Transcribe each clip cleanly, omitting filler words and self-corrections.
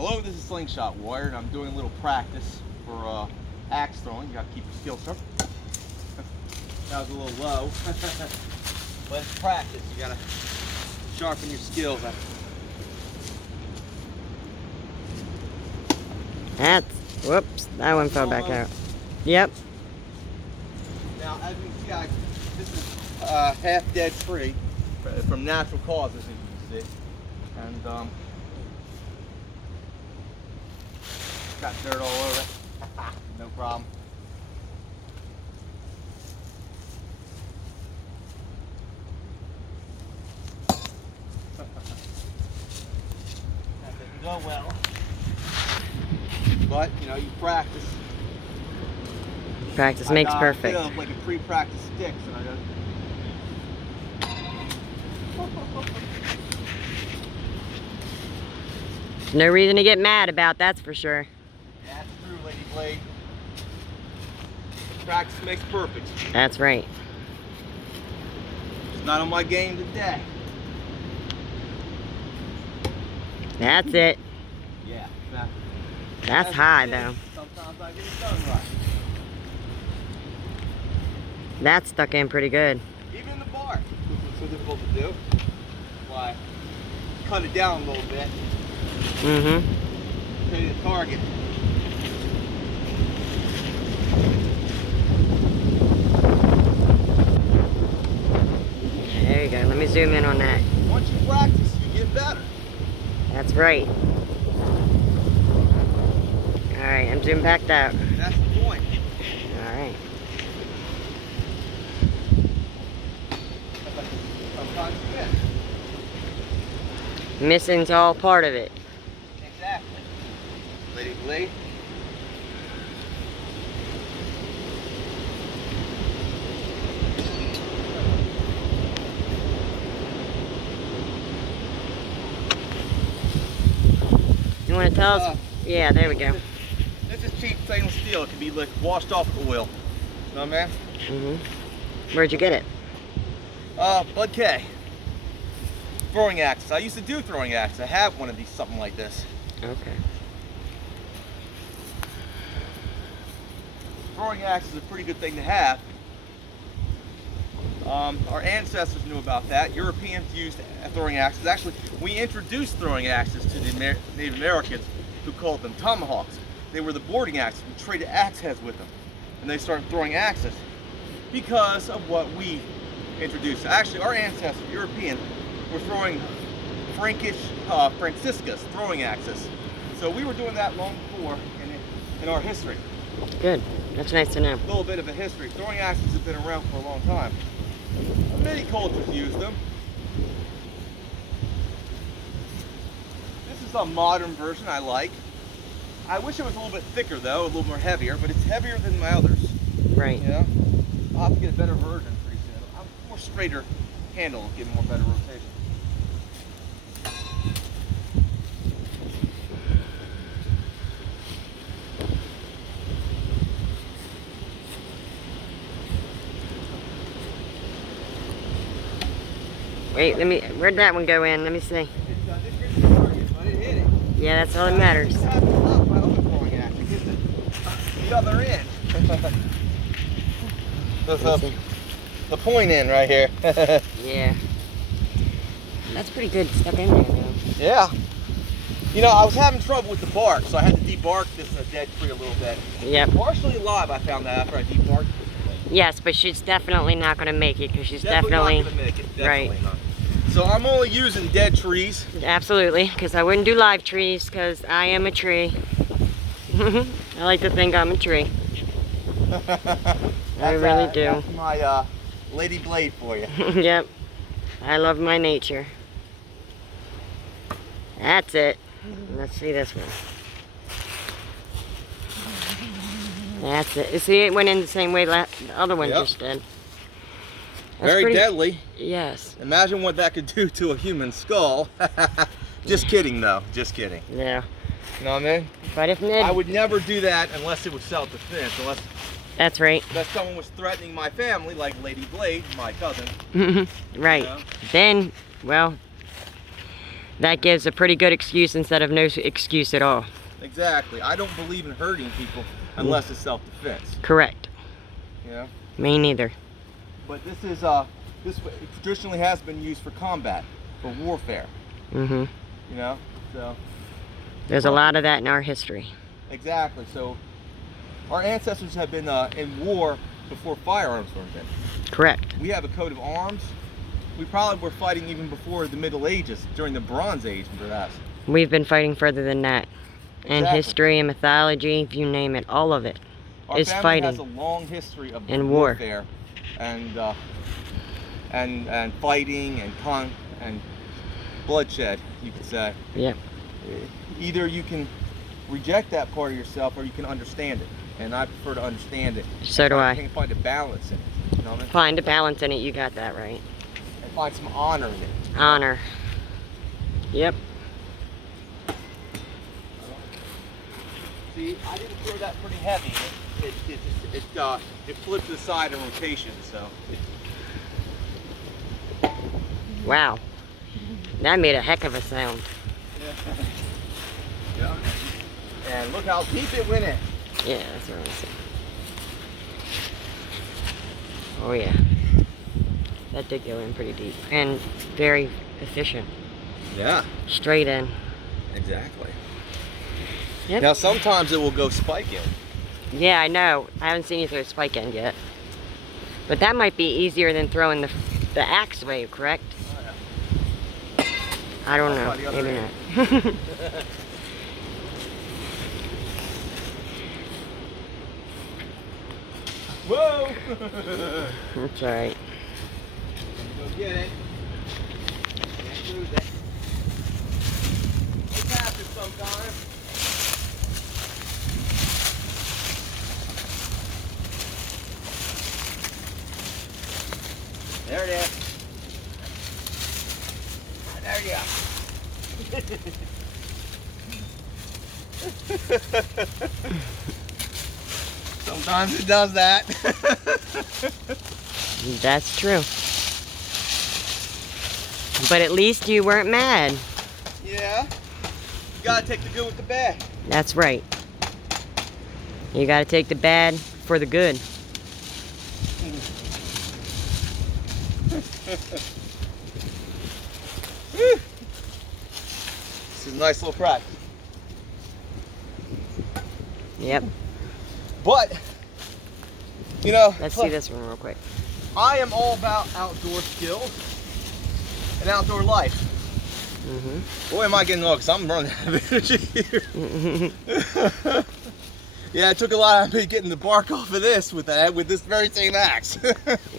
Hello, this is Slingshot Warrior, and I'm doing a little practice for axe throwing. You got to keep your skills sharp. That was a little low, but it's practice. You got to sharpen your skills. Whoops, that one fell back out. Yep. Now, as you can see, this is a half-dead tree from natural causes, as you can see, and got dirt all over it. No problem. That didn't go well. But, you know, you practice. Practice makes perfect. I feel like a pre-practice sticks, and I got. No reason to get mad about, that's for sure. That's true, Lady Blade. Practice makes perfect. That's right. It's not on my game today. That's it. Yeah, exactly. That's high, though. Sometimes I get it done right. That's stuck in pretty good. Even the bark, which was so difficult to do. Why? Cut it down a little bit. Mm-hmm. Show you the target. There you go. Let me zoom in on that. Once you practice, you get better. That's right. Alright, I'm zooming back out. That's the point. Alright. Sometimes you miss. Missing's all part of it. Exactly. Lady Blade. You want to tell us? Yeah, there we go. This is cheap stainless steel. It can be like washed off with oil. You know what I mean? Mm-hmm. Where'd you get it? Bud K. Throwing axes. I used to do throwing axes. I have one of these, something like this. Okay. Throwing axe is a pretty good thing to have. Our ancestors knew about that. Europeans used throwing axes. Actually, we introduced throwing axes to the Native Americans, who called them tomahawks. They were the boarding axes. We traded axe heads with them, and they started throwing axes because of what we introduced. Actually, our ancestors, European, were throwing Franciscus throwing axes. So we were doing that long before in our history. Good. That's nice to know. A little bit of a history. Throwing axes have been around for a long time. Many cultures use them. This is a modern version I like. I wish it was a little bit thicker though, a little more heavier, but it's heavier than my others. Right. You know? I'll have to get a better version pretty soon. I'm more straighter handle, give more better rotation. Wait, where'd that one go in? Let me see. It did target, but it hit it. Yeah, that's all that matters. The other end. the point in right here. Yeah. That's pretty good stuck in there, though. Yeah. You know, I was having trouble with the bark, so I had to debark this dead tree a little bit. Yep. Partially alive, I found that after I debarked it. Yes, but she's definitely not going to make it because she's Definitely not going to make it. Definitely right. Not. So I'm only using dead trees. Absolutely, because I wouldn't do live trees because I am a tree. I like to think I'm a tree. I really do. That's my Lady Blade for you. Yep. I love my nature. That's it. Let's see this one. That's it. You see, it went in the same way the other one just did. That's very deadly. Yes. Imagine what that could do to a human skull. Just kidding, though. Just kidding. Yeah. You know what I mean? But if I would never do that unless it was self-defense. That's right. Unless someone was threatening my family, like Lady Blade, my cousin. Right. You know? Then, well, That gives a pretty good excuse instead of no excuse at all. Exactly. I don't believe in hurting people unless it's self-defense. Correct. You know? Me neither. But this is this traditionally has been used for combat, for warfare. Mm-hmm. You know? So there's a lot of that in our history. Exactly. So our ancestors have been in war before firearms were invented. Correct. We have a coat of arms. We probably were fighting even before the Middle Ages, during the Bronze Age, perhaps. We've been fighting further than that. And Exactly. history and mythology, if you name it, all of it Our is family fighting. has a long history of and war. warfare and fighting and bloodshed, you could say. Yep. Either you can reject that part of yourself or you can understand it. And I prefer to understand it. So do I. can find a balance in it. You know what I mean? Find a balance in it, you got that right. And find some honor in it. Honor. Yep. See, I didn't throw that pretty heavy. It flipped to the side in rotation, so. Wow. That made a heck of a sound. Yeah. And look how deep it went in. Yeah, that's what I said. Oh yeah. That did go in pretty deep. And very efficient. Yeah. Straight in. Exactly. Yep. Now sometimes it will go spike in. Yeah, I know. I haven't seen you throw a spike end yet. But that might be easier than throwing the axe wave, correct? Oh, yeah. I don't know. Try the other Maybe end. not. Whoa! That's alright. Go get it. Can't lose it. It happens sometimes. There it is. There you go. Sometimes it does that. That's true. But at least you weren't mad. Yeah. You gotta take the good with the bad. That's right. You gotta take the bad for the good. This is a nice little practice. Yep. But, you know, Let's see this one real quick. I am all about outdoor skills and outdoor life. Mm-hmm. Boy, am I getting old because I'm running out of energy here. Yeah, it took a lot of me getting the bark off of this with this very same axe.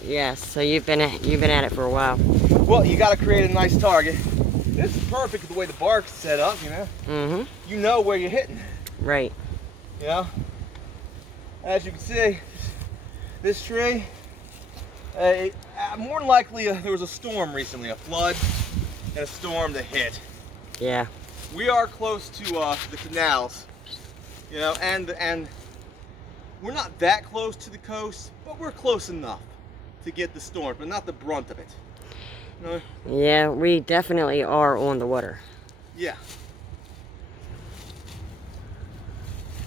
Yes, so you've been at it for a while. Well, you got to create a nice target. This is perfect the way the bark's set up, you know. Mm-hmm. You know where you're hitting. Right. You know. As you can see, this tree, more than likely there was a storm recently, a flood and a storm that hit. Yeah. We are close to the canals, you know, and we're not that close to the coast, but we're close enough to get the storm, but not the brunt of it. You know? Yeah, we definitely are on the water. Yeah.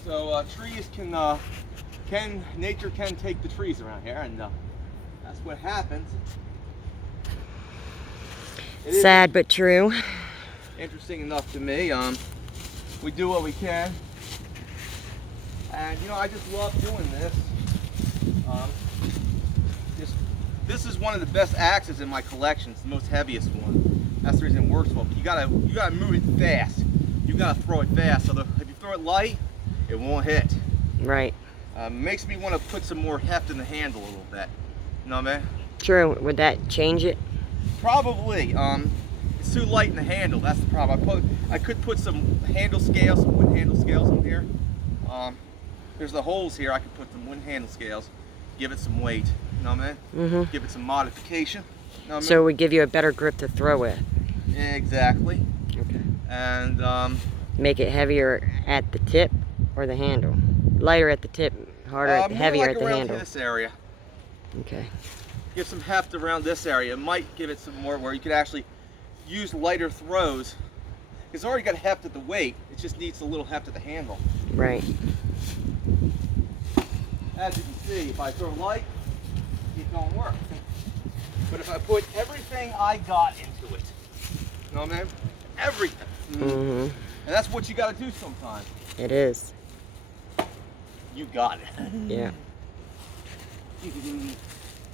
So trees nature can take the trees around here, and that's what happens. It is Sad but true. interesting enough to me. We do what we can, and you know, I just love doing this. This is one of the best axes in my collection. It's the most heaviest one. That's the reason it works well. But you gotta move it fast. You gotta throw it fast. So if you throw it light, it won't hit. Right. Makes me want to put some more heft in the handle a little bit. You know what I mean? True. Would that change it? Probably. It's too light in the handle. That's the problem. I could put some handle scales, some wood handle scales in here. There's the holes here. I could put some wood handle scales, give it some weight. You know what I mean? Mm-hmm. Give it some modification. You know what I mean? So it would give you a better grip to throw with. Exactly. Okay. And Make it heavier at the tip or the handle. Lighter at the tip, harder heavier at the around handle. this area. Okay. Give some heft around this area. It might give it some more where you could actually use lighter throws It's already got heft at the weight. It just needs a little heft at the handle. Right. As you can see, if I throw light, it don't work. But if I put everything I got into it, you know what I mean? Everything. Mm-hmm. And that's what you got to do sometimes. It is. You got it. Yeah.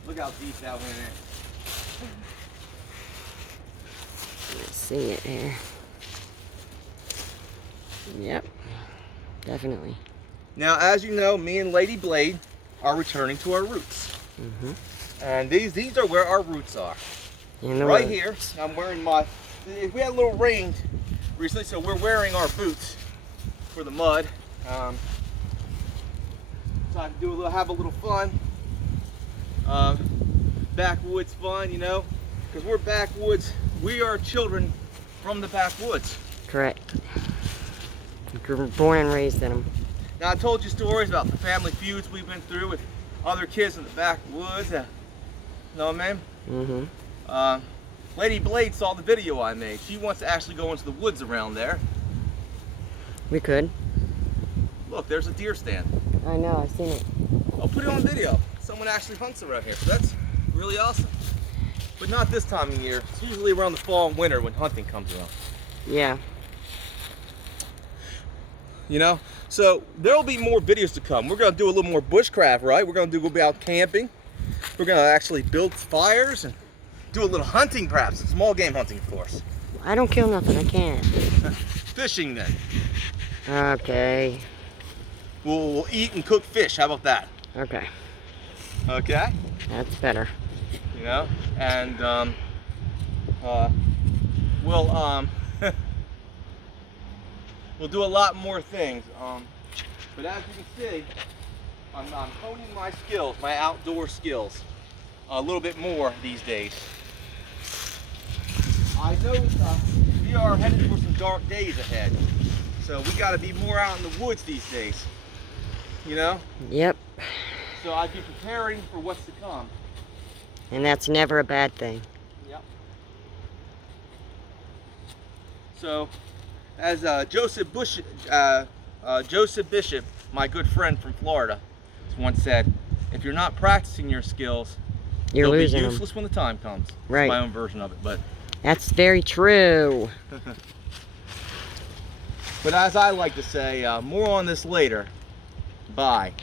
Look how deep that went in. Let's see it here. Yep. Definitely. Now, as you know, me and Lady Blade are returning to our roots. Mm-hmm. And these are where our roots are. In the Right woods. here, I'm wearing my, we had a little rain recently, so we're wearing our boots for the mud. So I can have a little fun. Backwoods fun, you know, because we're backwoods. We are children from the backwoods. Correct. You were born and raised in them. Now I told you stories about the family feuds we've been through with other kids in the backwoods. You know what I mean? Mm-hmm. Lady Blade saw the video I made. She wants to actually go into the woods around there. We could. Look, there's a deer stand. I know, I've seen it. I'll put it on video. Someone actually hunts around here, so that's really awesome. But not this time of year. It's usually around the fall and winter when hunting comes around. Yeah. You know? So there'll be more videos to come. We're gonna do a little more bushcraft, right? We're gonna go out camping. We're gonna actually build fires and do a little hunting, perhaps. Small game hunting, of course. I don't kill nothing, I can't. Fishing then. Okay. We'll eat and cook fish. How about that? Okay. Okay. That's better. You know, and we'll we'll do a lot more things. But as you can see, I'm honing my skills, my outdoor skills, a little bit more these days. I know we are headed for some dark days ahead, so we got to be more out in the woods these days. You know? Yep. So I'd be preparing for what's to come. And that's never a bad thing. Yep. So, as Joseph Bishop, my good friend from Florida, once said, if you're not practicing your skills, You're they'll losing be them. useless when the time comes. Right. It's my own version of it, but. That's very true. But as I like to say, more on this later. Bye.